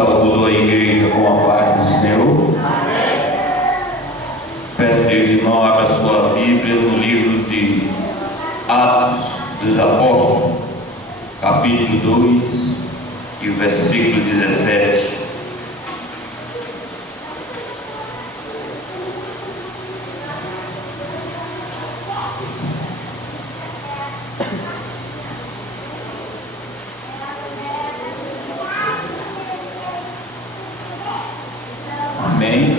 saúdo a igreja com a paz do Senhor. Peço que os irmãos abram sua Bíblia no livro de Atos dos Apóstolos, capítulo 2 e o versículo 17. Amém.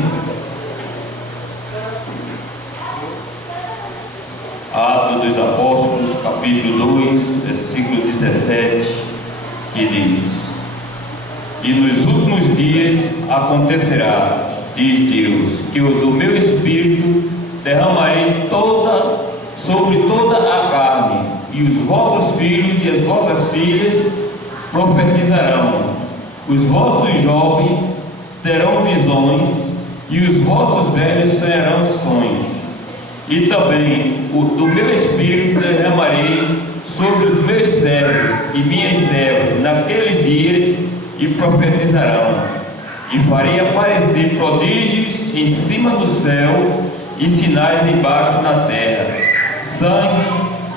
Atos dos Apóstolos, capítulo 2, versículo 17, que diz: E nos últimos dias acontecerá, diz Deus, que do meu Espírito derramarei sobre toda a carne, e os vossos filhos e as vossas filhas profetizarão, os vossos jovens terão visões, e os vossos velhos sonharão sonhos. E também do meu Espírito derramarei sobre os meus servos e minhas servas naqueles dias, e profetizarão. E farei aparecer prodígios em cima do céu e sinais embaixo na terra: sangue,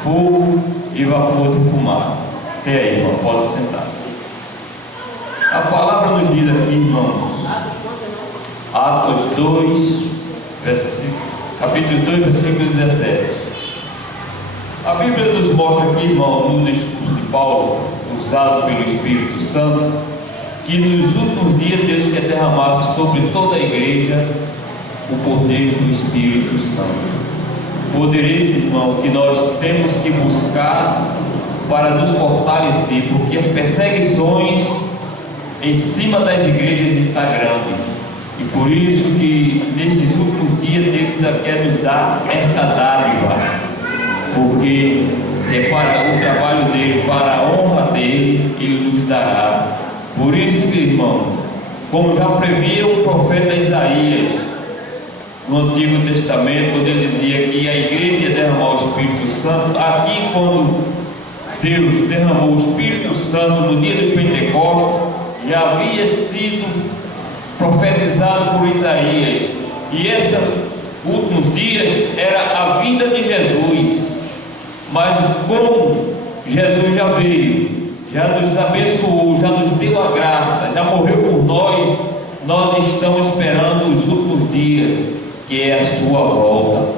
fogo e vapor de fumaça. Até aí, irmão, pode sentar. A palavra nos diz aqui, irmãos, Atos 2, capítulo 2, versículo 17. A Bíblia nos mostra aqui, irmão, no discurso de Paulo, usado pelo Espírito Santo, que nos últimos dias Deus quer derramar sobre toda a igreja o poder do Espírito Santo. Poder esse, irmão, que nós temos que buscar para nos fortalecer, porque as perseguições em cima das igrejas estão grandes. E por isso que nesses últimos dias Deus quer nos dar esta dádiva, porque é para o trabalho dele, para a honra dele, ele nos dará. Por isso que, irmão, como já previa o profeta Isaías no Antigo Testamento, quando ele dizia que a igreja ia derramar o Espírito Santo, aqui quando Deus derramou o Espírito Santo no dia de Pentecostes, já havia sido profetizado por Isaías, e esses últimos dias era a vinda de Jesus. Mas como Jesus já veio, já nos abençoou, já nos deu a graça, já morreu por nós estamos esperando os últimos dias, que é a sua volta.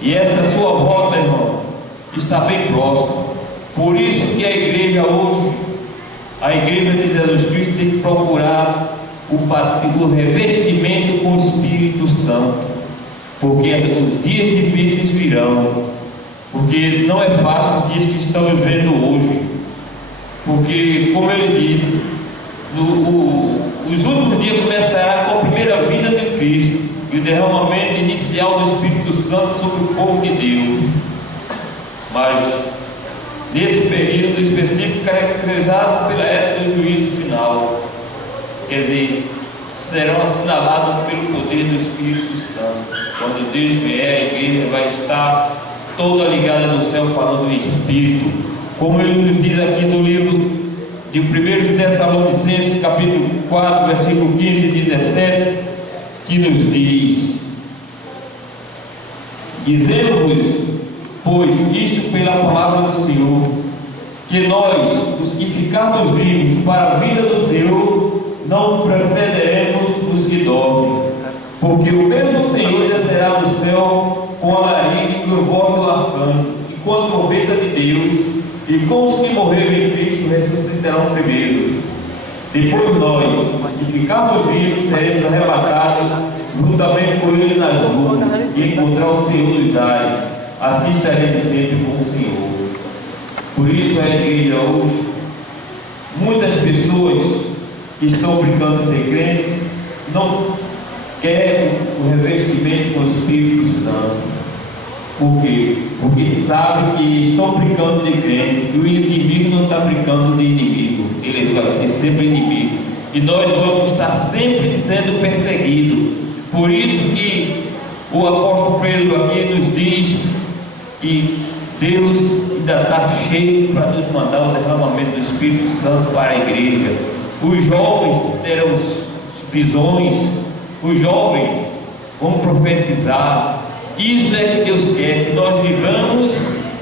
E essa sua volta, irmão, está bem próxima. Por isso que a igreja hoje, a igreja de Jesus Cristo, tem que procurar o revestimento com o Espírito Santo, porque os dias difíceis virão, porque não é fácil os dias que estamos vivendo hoje, porque, como ele disse, os últimos dias começará com a primeira vinda de Cristo e o derramamento inicial do Espírito Santo sobre o povo de Deus. Mas nesse período específico caracterizado pela época do juízo final, quer dizer, serão assinalados pelo poder do Espírito Santo. Quando Deus vier, a igreja vai estar toda ligada no céu, falando do Espírito, como ele nos diz aqui no livro de 1 Tessalonicenses, capítulo 4, versículo 15 e 17, que nos diz: Dizemos-vos, pois, isto pela palavra do Senhor, que nós, os que ficarmos vivos para a vida do Senhor, não precederemos os que dormem, porque o mesmo Senhor descerá do céu com alarido e o voz do arcanjo, e com a trombeta de Deus, e com os que morreram em Cristo ressuscitarão primeiro. Depois nós, os que ficarmos vivos, seremos arrebatados juntamente com ele nas nuvens, e encontrar o Senhor dos ares. Assim estaremos sempre com o Senhor. Por isso a igreja hoje, muitas pessoas que estão brincando de ser crente, não querem o revestimento com o Espírito Santo. Por quê? Porque sabem que estão brincando de crente, e o inimigo não está brincando de inimigo, ele vai ser sempre inimigo, e nós vamos estar sempre sendo perseguidos. Por isso que o apóstolo Pedro aqui nos diz que Deus ainda está cheio para nos mandar o derramamento do Espírito Santo para a igreja. os jovens terão visões, os jovens vão profetizar. Isso é que Deus quer, que nós vivamos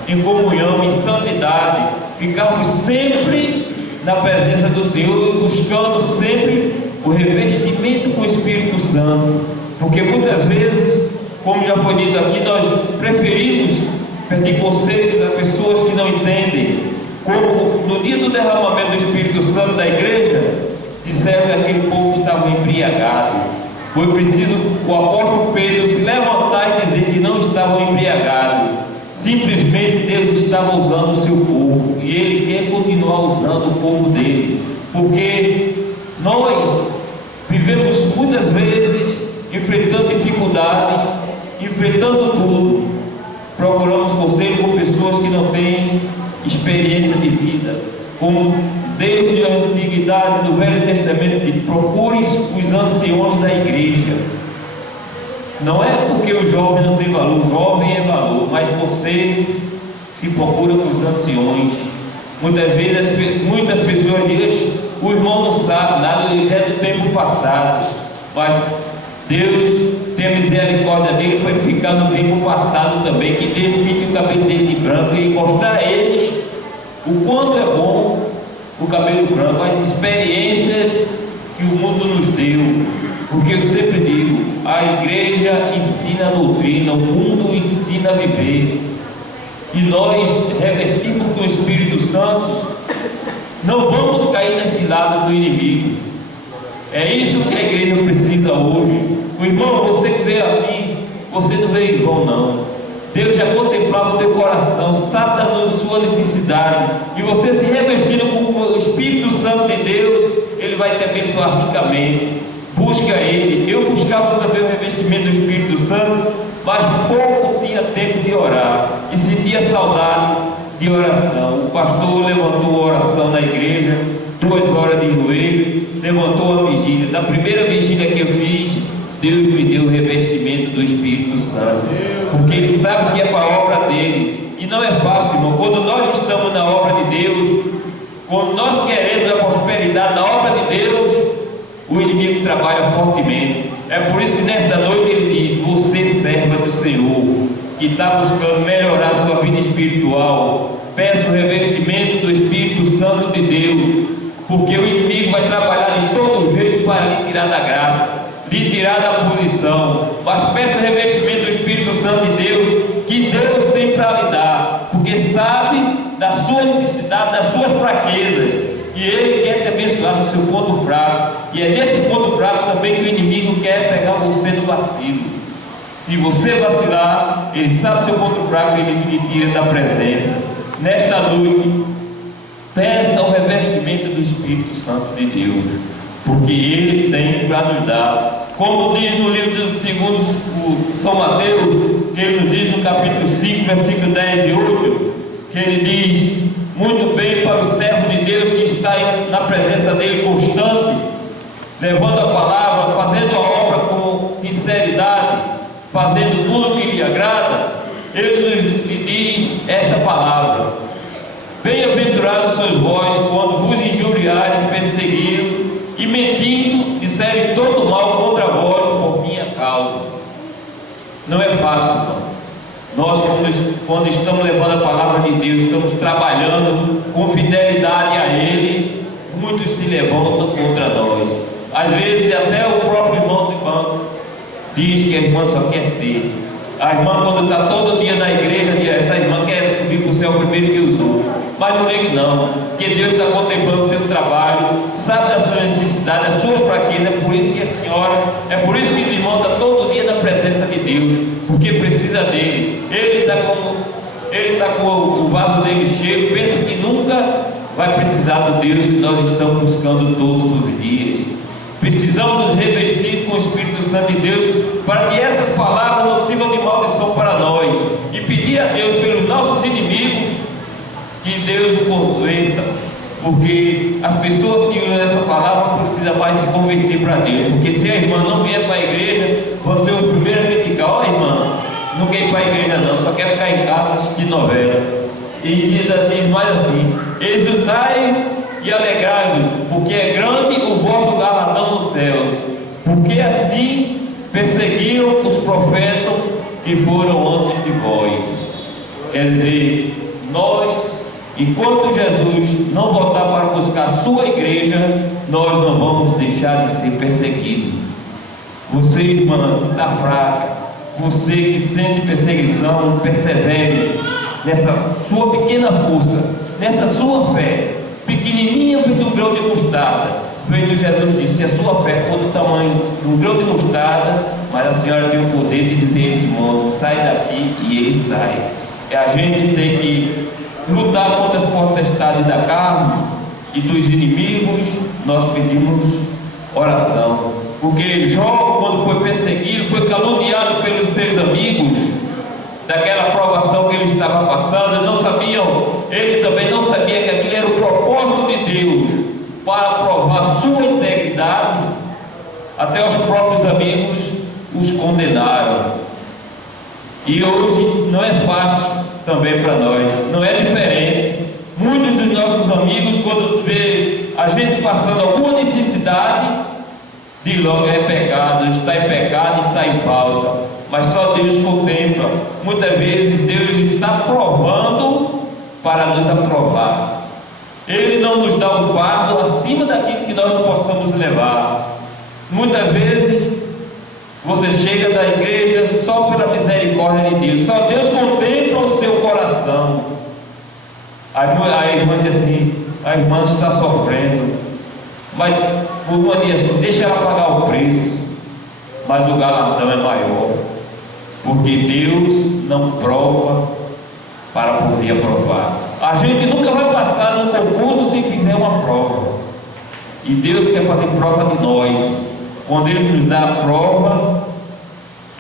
em comunhão, em santidade, ficarmos sempre na presença do Senhor, buscando sempre o revestimento com o Espírito Santo, porque muitas vezes, como já foi dito aqui, nós preferimos pedir conselhos a pessoas que não entendem, como no dia do derramamento do Espírito Santo da igreja, disseram que aquele povo estava embriagado. Foi preciso o apóstolo Pedro se levantar e dizer que não estavam embriagados. Simplesmente Deus estava usando o seu povo, e Ele quer continuar usando o povo dele, porque nós vivemos muitas vezes enfrentando dificuldades, enfrentando tudo. Procuramos conselho com pessoas que não têm experiência de vida, como desde a antiguidade do Velho Testamento diz: procure os anciões da igreja. Não é porque o jovem não tem valor, o jovem é valor, mas você se procura com os anciões. Muitas vezes muitas pessoas dizem: o irmão não sabe nada, ele é do tempo passado. Mas Deus tem a misericórdia dele para ele ficar no tempo passado também, que Deus pinte o cabelo dele de branco e mostrar a eles o quanto é bom o cabelo branco, as experiências que o mundo nos deu. Porque eu sempre digo, a igreja ensina a doutrina, o mundo ensina a viver, e nós, revestidos com o Espírito Santo, não vamos cair nesse lado do inimigo. É isso que a igreja precisa hoje. O irmão, você que veio aqui, você não veio em vão não. Deus já contemplava o teu coração, sabe da sua necessidade, e você se revestindo com o Espírito Santo de Deus, Ele vai te abençoar ricamente. Busca Ele. Eu buscava também o revestimento do Espírito Santo, mas pouco tinha tempo de orar, e sentia saudade de oração. O pastor levantou a oração na igreja, 2 horas de joelho, levantou a vigília. Na primeira vigília que eu fiz, Deus me deu o revestimento do Espírito Santo, porque Ele sabe que é para a obra dele, e não é fácil, irmão. Quando nós estamos na obra de Deus, quando nós queremos a prosperidade da obra de Deus, o inimigo trabalha fortemente. É por isso que nesta noite ele diz: você, serva do Senhor, que está buscando melhorar a sua vida espiritual, peça o revestimento do Espírito Santo de Deus, porque o inimigo vai trabalhar de todo jeito para lhe tirar da graça, lhe tirar da posição. Mas peça o revestimento do Espírito Santo de Deus, que Deus tem para lhe dar, porque sabe da sua necessidade, das suas fraquezas, e Ele quer te abençoar no seu ponto fraco. E é nesse ponto fraco também que o inimigo quer pegar você no vacilo. Se você vacilar, Ele sabe o seu ponto fraco e Ele te tira da presença. Nesta noite, peça o revestimento do Espírito Santo de Deus, porque Ele tem para nos dar. Como diz no livro do segundo São Mateus, que ele nos diz no capítulo 5, versículo 10 e 8, que ele diz: muito bem para o servo de Deus que está na presença dele constante, levando a palavra, fazendo a obra com sinceridade, fazendo tudo o que lhe agrada. Ele lhe diz esta palavra: bem-aventurados sois vós quando vos injuriarem, perseguirem e mentindo disserem todo mal contra vós por minha causa. Não é fácil, não. Nós, quando estamos levando a palavra de Deus, estamos trabalhando com fidelidade a Ele, muitos se levantam contra nós. Às vezes até o próprio irmão do banco diz que a irmã só quer ser. A irmã, quando está todo dia na igreja, diz: essa irmã quer subir para o céu primeiro que os outros. Mas não ligue não, porque Deus está contemplando o seu trabalho, sabe da sua necessidade, das suas fraquezas. É por isso que a senhora, é por isso que os irmãos estão todo dia na presença de Deus, porque precisa dele. Ele está com o vaso dele cheio, pensa que nunca vai precisar do Deus que nós estamos buscando todos os dias. Precisamos nos revestir com o Espírito Santo de Deus, para que essas palavras não sirvam de maldição para nós, e pedir a Deus pelos nossos inimigos, que Deus nos converta, porque as pessoas que usam essa palavra precisam mais se converter para Deus. Porque se a irmã não vier para a igreja, vão ser os primeiros a criticar: ó, irmã, não quer ir para a igreja não, só quer ficar em casa assistir novela. E diz mais assim: eles traem e alegraram, porque é grande seguiram os profetas que foram antes de vós. Quer dizer, nós, enquanto Jesus não voltar para buscar a sua igreja, nós não vamos deixar de ser perseguidos. Você, irmã, que está fraca, você que sente perseguição, persevere nessa sua pequena força, nessa sua fé, pequenininha feito um grão de mostarda. Feito Jesus disse, se a sua fé for do tamanho de um grão de mostarda, mas a senhora tem o poder de dizer a esse mundo, sai daqui, e ele sai. E a gente tem que lutar contra as potestades da carne e dos inimigos. Nós pedimos oração, porque Jó, quando foi perseguido, foi caluniado pelos seus amigos, daquela provação que ele estava passando. Não sabiam, ele também não sabia que aquilo era o propósito de Deus para provar sua integridade. Até os próprios amigos os condenaram. E hoje não é fácil também para nós, não é diferente. Muitos dos nossos amigos, quando vê a gente passando alguma necessidade, de logo é pecado, está em pecado, está em falta. Mas só Deus contempla. Muitas vezes Deus está provando para nos aprovar. Ele não nos dá um fardo acima daquilo que nós não possamos levar. Muitas vezes você chega da igreja só pela misericórdia de Deus. Só Deus contempla o seu coração. A irmã diz assim, a irmã está sofrendo, mas o irmão diz assim, deixa ela pagar o preço. Mas o galardão é maior, porque Deus não prova para poder aprovar. A gente nunca vai passar num concurso se fizer uma prova, e Deus quer fazer prova de nós. Quando Ele nos dá a prova,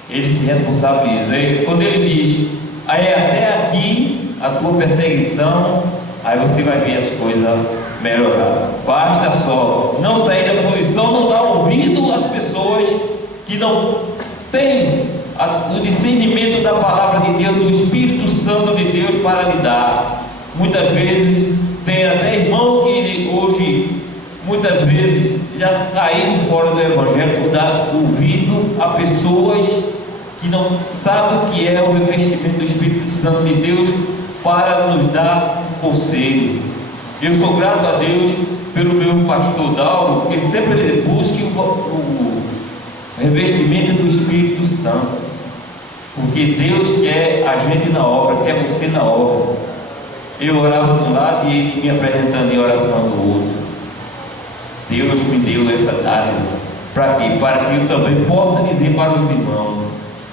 Ele se responsabiliza. Quando Ele diz, aí até aqui a tua perseguição, aí você vai ver as coisas melhorar. Basta só não sair da posição, não dar ouvido às pessoas que não têm o discernimento da palavra de Deus, do Espírito Santo de Deus para lhe dar. Muitas vezes tem até irmão que hoje, muitas vezes, já caíram fora do Evangelho por dar ouvido a pessoas que não sabem o que é o revestimento do Espírito Santo de Deus para nos dar conselho. Eu sou grato a Deus pelo meu pastor Dauro, que sempre busca o revestimento do Espírito Santo, porque Deus quer a gente na obra, quer você na obra. Eu orava de um lado e ele me apresentando em oração do outro. Deus me deu essa dádiva. Para quê? Para que eu também possa dizer para os irmãos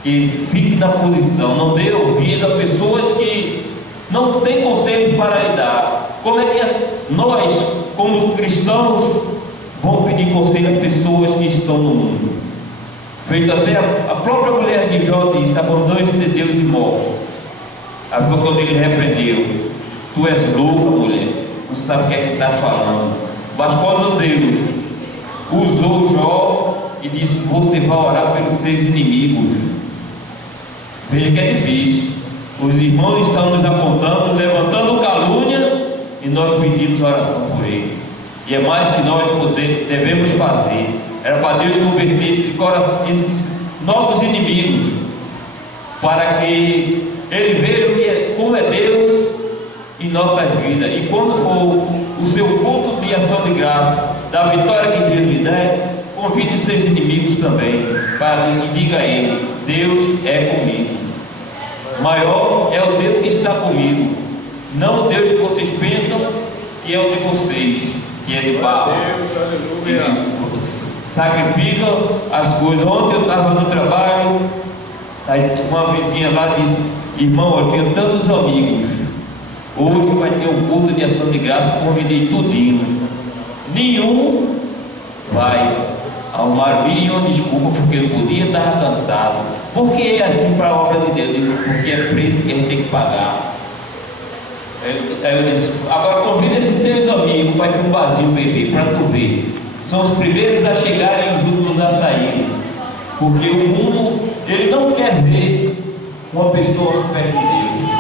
que fique na posição, não dê ouvido a pessoas que não têm conselho para lhe dar. Como é que nós, como cristãos, vamos pedir conselho a pessoas que estão no mundo? Feito até a própria mulher de Jó disse, abandone-se de Deus e morre. Aí foi quando ele repreendeu, tu és louca, mulher, não sabe o que é que está falando. Mas quando Deus usou Jó e disse, você vai orar pelos seus inimigos, veja que é difícil. Os irmãos estão nos apontando, levantando calúnia, e nós pedimos oração por ele. E é mais que nós devemos fazer. Era para Deus converter esses nossos inimigos, para que ele veja como é Deus em nossas vidas. E quando for o seu culto de ação de graça, da vitória que Deus lhe der, convide seus inimigos também, para que diga a ele, Deus é comigo. Maior é o Deus que está comigo, não o Deus que vocês pensam que é o de vocês, que é de barro, que sacrifica as coisas. Ontem eu estava no trabalho, aí uma vizinha lá disse, irmão, eu tenho tantos amigos, hoje vai ter um culto de ação de graça, convidei tudinho, nenhum vai arrumar uma desculpa porque eu podia estar cansado. Por que é assim para a obra de Deus? Porque é preço que a gente tem que pagar. Aí eu disse, agora convida esses teus amigos para ter um barzinho beber, para tu ver. São os primeiros a chegarem e os últimos a saírem. Porque o mundo, ele não quer ver uma pessoa perto de Deus.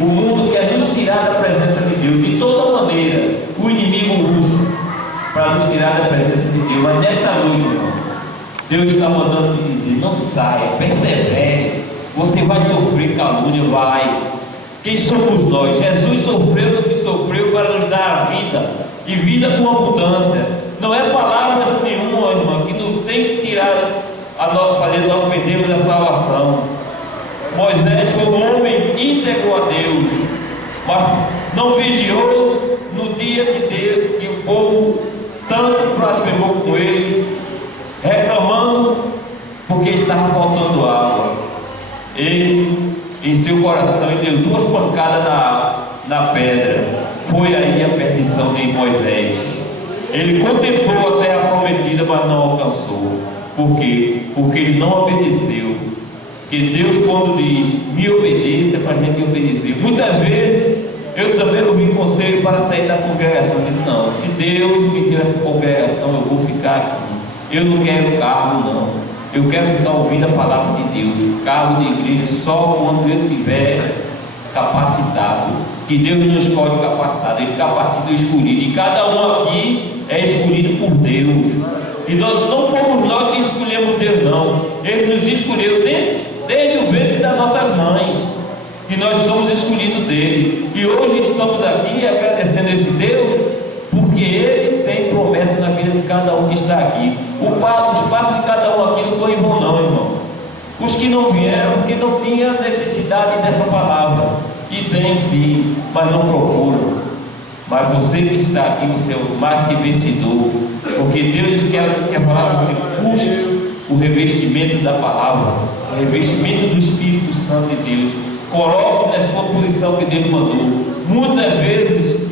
O mundo quer nos tirar da presença de Deus. De toda maneira, o inimigo usa para nos tirar da presença de Deus. Mas nessa noite, irmão, Deus está mandando te dizer: não saia, persevere. Você vai sofrer calúnia, vai. Quem somos nós? Jesus sofreu o que sofreu para nos dar a vida, e vida com abundância. Não é palavras nenhuma, irmão, que nos tem que tirar fazer nós perdermos a salvação. Moisés foi um homem íntegro a Deus, mas não vigiou no dia que o povo tanto blasfemou com ele, reclamando porque estava faltando água. Ele, em seu coração, deu 2 pancadas na pedra. Foi aí a perdição de Moisés. Ele contemplou a terra prometida, mas não alcançou. Por quê? Porque ele não obedeceu. Que Deus, quando diz me obedeça, é para a gente obedecer. Muitas vezes eu também ouvi conselho para sair da congregação. Eu disse: não, se Deus me deu essa congregação, eu vou ficar aqui. Eu não quero cargo, não. Eu quero ficar ouvindo a palavra de Deus. Cargo de igreja só quando eu estiver capacitado. Que Deus não escolhe capacitado, Ele capacita o escolhido. E cada um aqui é escolhido por Deus. E nós não fomos nós que escolhemos Deus, não. Ele nos escolheu desde o ventre das nossas mães. E nós somos escolhidos dele. E hoje estamos aqui agradecendo a esse Deus, porque Ele tem promessa na vida de cada um que está aqui. O espaço de cada um aqui não foi em vão, não, irmão. Os que não vieram, porque não tinham necessidade dessa palavra. E tem sim, mas não procuram. Mas você que está aqui, você é o mais que vencedor. Porque Deus quer falar que você busque o revestimento da palavra, o revestimento do Espírito Santo de Deus. Coloque na sua posição que Deus mandou. Muitas vezes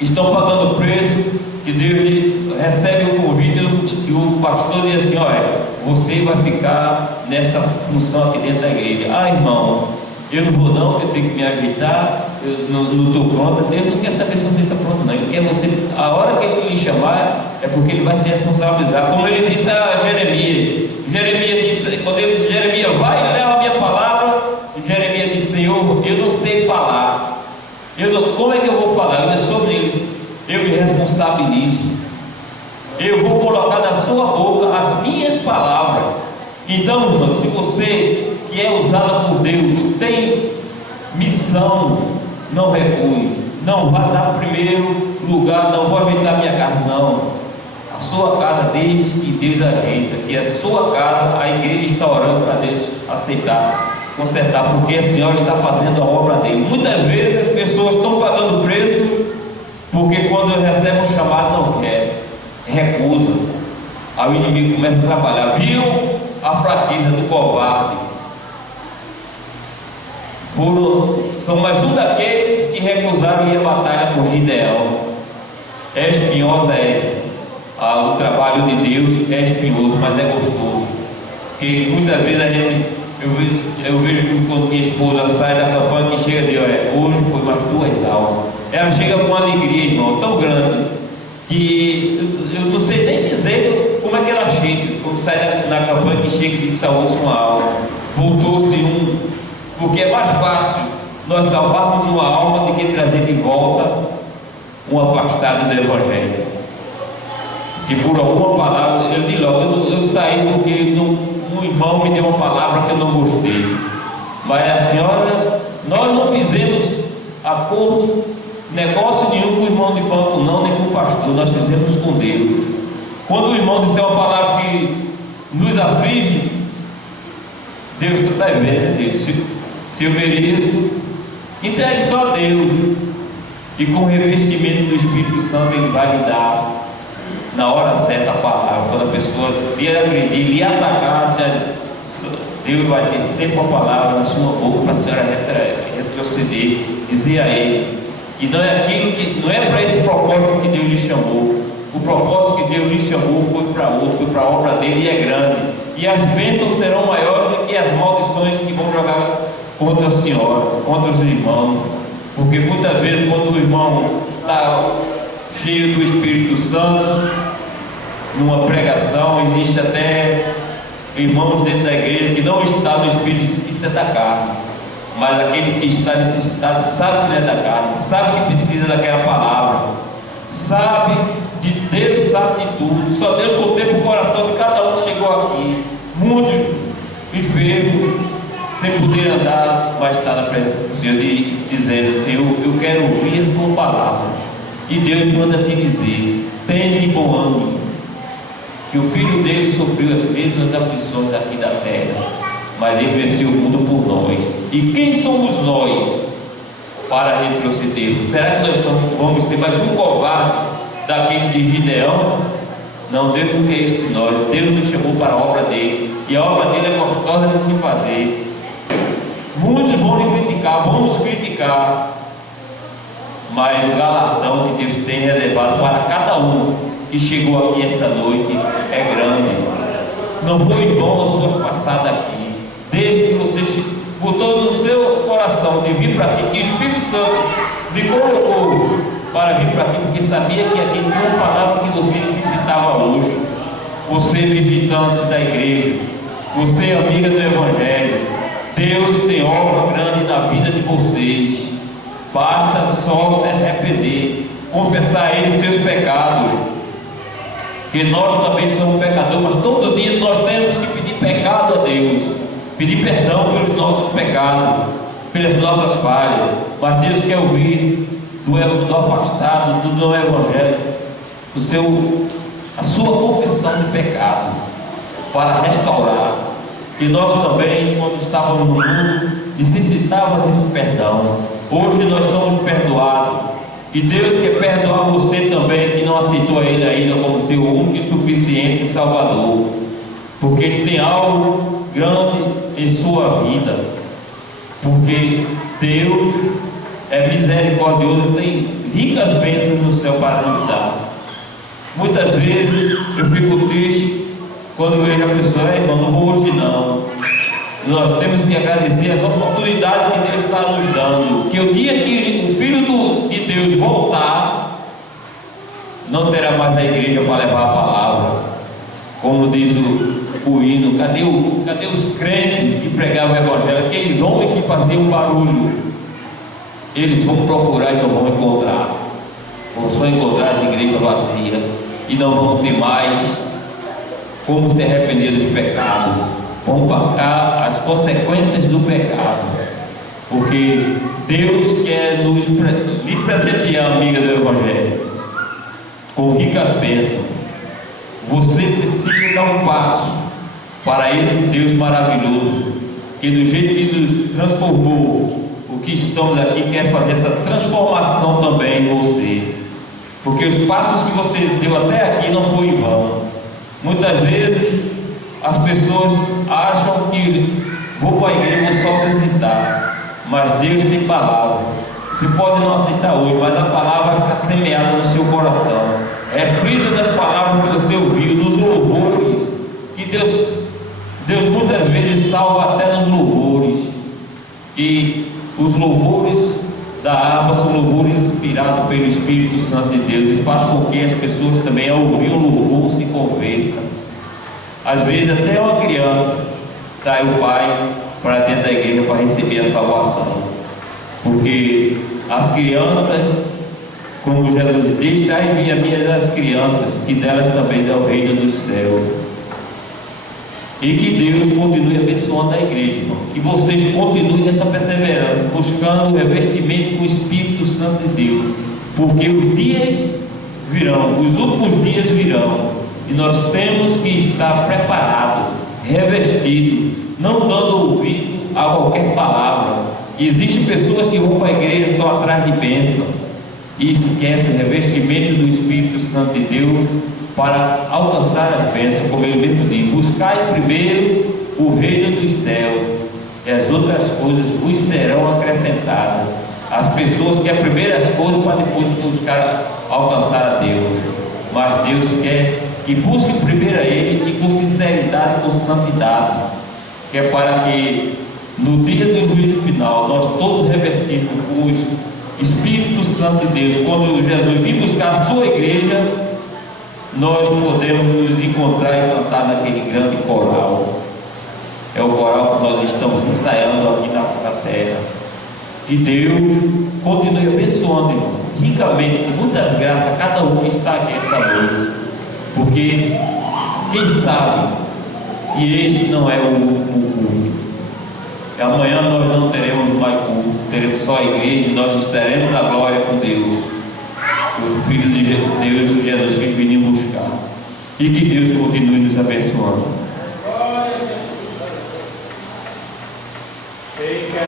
estão pagando preço, que Deus recebe o convite e o pastor diz assim: olha, você vai ficar nessa função aqui dentro da igreja. Ah, irmão, eu não vou não, eu tenho que me ajeitar, eu não estou pronto. Deus não quer saber se você está pronto, não. Ele quer você, a hora que Ele lhe chamar, é porque Ele vai se responsabilizar. Como Ele disse a Jeremias. Jeremias disse, quando Ele disse: Jeremias, vai, leva a minha palavra. E Jeremias disse: Senhor, eu não sei falar. Como é que eu vou falar? Eu sou sobre eles. Eu me responsabilizo. Eu vou colocar na sua boca as minhas palavras. Então, irmão, se você que é usada por Deus tem missão, não recue. Não vá dar primeiro lugar, não vou ajeitar minha casa, não. A sua casa, desde que Deus ajeita, que a sua casa, a igreja está orando para Deus aceitar, consertar, porque a Senhora está fazendo a obra dele. Muitas vezes as pessoas estão pagando preço, porque quando recebem um chamado não quer, recusa. Aí o inimigo começa a trabalhar. Viu a fraqueza do covarde? São mais um daqueles que recusaram ir à batalha por Gideão. É espinhosa, o trabalho de Deus é espinhoso, mas é gostoso. Porque muitas vezes eu vejo quando minha esposa sai da campanha, que chega de hoje foi mais 2 aulas. Ela chega com uma alegria, irmão, tão grande, que eu não sei nem dizer como é que ela chega, quando sai da campanha, que chega e salvou-se uma alma, voltou-se porque é mais fácil nós salvarmos uma alma do que trazer de volta um afastado do Evangelho. Que por alguma palavra, eu digo logo, eu saí porque um irmão me deu uma palavra que eu não gostei. Mas a senhora, nós não fizemos acordo, negócio nenhum com o irmão de campo, não, nem com o pastor, nós fizemos com Deus. Quando o irmão disser uma palavra que nos aflige, Deus, tu está vendo, né, Deus? Se eu mereço, entregue só a Deus, e com o revestimento do Espírito Santo Ele vai lhe dar na hora certa a palavra. Quando a pessoa lhe agredir, lhe atacar, Deus vai ter sempre uma palavra na sua boca para a senhora retroceder, dizer a Ele que não é aquilo que não é para esse propósito que Deus lhe chamou. O propósito que Deus lhe chamou foi para outro, foi para a obra dele, e é grande, e as bênçãos serão maiores do que as maldições que vão jogar contra a senhora, contra os irmãos. Porque muitas vezes, quando o irmão está cheio do Espírito Santo, numa pregação, existe até irmãos dentro da igreja que não está no Espírito, isso é da carne. Mas aquele que está necessitado sabe que não é da carne, sabe que precisa daquela palavra, sabe de Deus, sabe de tudo. Só Deus contempla o coração de cada um que chegou andar mais estar na presença do Senhor e dizendo: Senhor, eu quero ouvir a tua palavra. E Deus manda te dizer: tem de bom ânimo, que o Filho dele sofreu as mesmas aflições daqui da terra, mas ele venceu o mundo por nós. E quem somos nós para retrocedermos? Será que nós vamos ser mais um covarde daquele de Gideão? Não, Deus não quer isso de nós. Deus nos chamou para a obra dele, e a obra dele é gostosa de se fazer. Muitos vão lhe criticar, vão nos criticar, mas o galardão que Deus tem reservado para cada um que chegou aqui esta noite é grande. Não foi em vão as suas passadas aqui. Desde que você botou no seu coração de vir para aqui, que o Espírito Santo lhe colocou para vir para aqui, porque sabia que aqui tinha uma palavra que você necessitava hoje. Você visitante da igreja, você amiga do Evangelho, Deus tem obra grande na vida de vocês. Basta só se arrepender, confessar a Ele seus pecados, que nós também somos pecadores, mas todo dia nós temos que pedir pecado a Deus, pedir perdão pelos nossos pecados, pelas nossas falhas. Mas Deus quer ouvir do afastado, do não evangélico, a sua confissão de pecado, para restaurar. E nós também, quando estávamos no mundo, necessitávamos desse perdão. Hoje nós somos perdoados, e Deus quer perdoar você também, que não aceitou a Ele ainda como seu único e suficiente Salvador, porque Ele tem algo grande em sua vida, porque Deus é misericordioso e tem ricas bênçãos no céu para nos dar. Muitas vezes eu fico triste quando eu vejo a pessoa: irmão, não vou hoje não. Nós temos que agradecer as oportunidades que Deus está nos dando, que o dia que o Filho de Deus voltar, não terá mais a igreja para levar a palavra, como diz o hino. Cadê os crentes que pregavam o Evangelho? Aqueles homens que faziam barulho, eles vão procurar e não vão encontrar. Vão só encontrar as igrejas vazias, e não vão ter mais como se arrepender dos pecados, vão pagar as consequências do pecado, porque Deus quer lhe presentear, amiga do Evangelho, com ricas bênçãos. Você precisa dar um passo para esse Deus maravilhoso, que do jeito que nos transformou, o que estamos aqui, quer fazer essa transformação também em você, porque os passos que você deu até aqui não foi em vão. Muitas vezes as pessoas acham que vou para a igreja só visitar, mas Deus tem palavra. Você pode não aceitar hoje, mas a palavra vai ficar semeada no seu coração. É fruto das palavras que você ouviu, dos louvores, que Deus muitas vezes salva até nos louvores. E os louvores da harpa são louvores inspirados pelo Espírito Santo de Deus, e faz com que as pessoas também, ao ouvir o louvor, se convertam. Às vezes até uma criança traz o pai para dentro da igreja para receber a salvação, porque as crianças, como Jesus diz: deixai vir a minhas as crianças, que delas também é o reino dos céus. E que Deus continue abençoando a igreja, irmão. Que vocês continuem nessa perseverança, buscando o revestimento com o Espírito Santo de Deus, porque os dias virão, os últimos dias virão, e nós temos que estar preparados, revestidos, não dando ouvido a qualquer palavra. E existem pessoas que vão para a igreja só atrás de bênção e esquecem o revestimento do Espírito Santo de Deus para alcançar as bênçãos, como eu mesmo digo: buscai primeiro o reino dos céus, e as outras coisas vos serão acrescentadas. As pessoas querem as primeiras coisas para depois buscar alcançar a Deus, mas Deus quer que busque primeiro a Ele, e com sinceridade, com santidade, que é para que no dia do juízo final nós todos revestidos com o Espírito Santo de Deus, quando Jesus vir buscar a sua igreja, nós podemos nos encontrar e cantar naquele grande coral. É o coral que nós estamos ensaiando aqui na terra. Que Deus continue abençoando, irmão, ricamente, com muitas graças, cada um que está aqui essa noite, porque quem sabe que este não é o último culto. Amanhã nós a igreja, nós estaremos na glória com Deus, o Filho de Deus, Jesus, que vinimos buscar. E que Deus continue nos abençoando.